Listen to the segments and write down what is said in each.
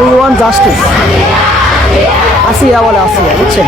we want justice আসিয়া বলে আসিয়া বুঝছেন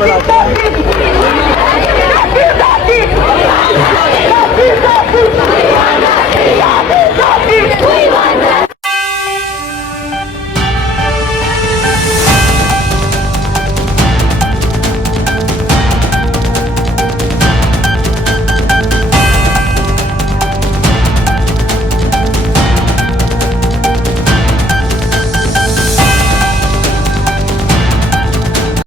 我了。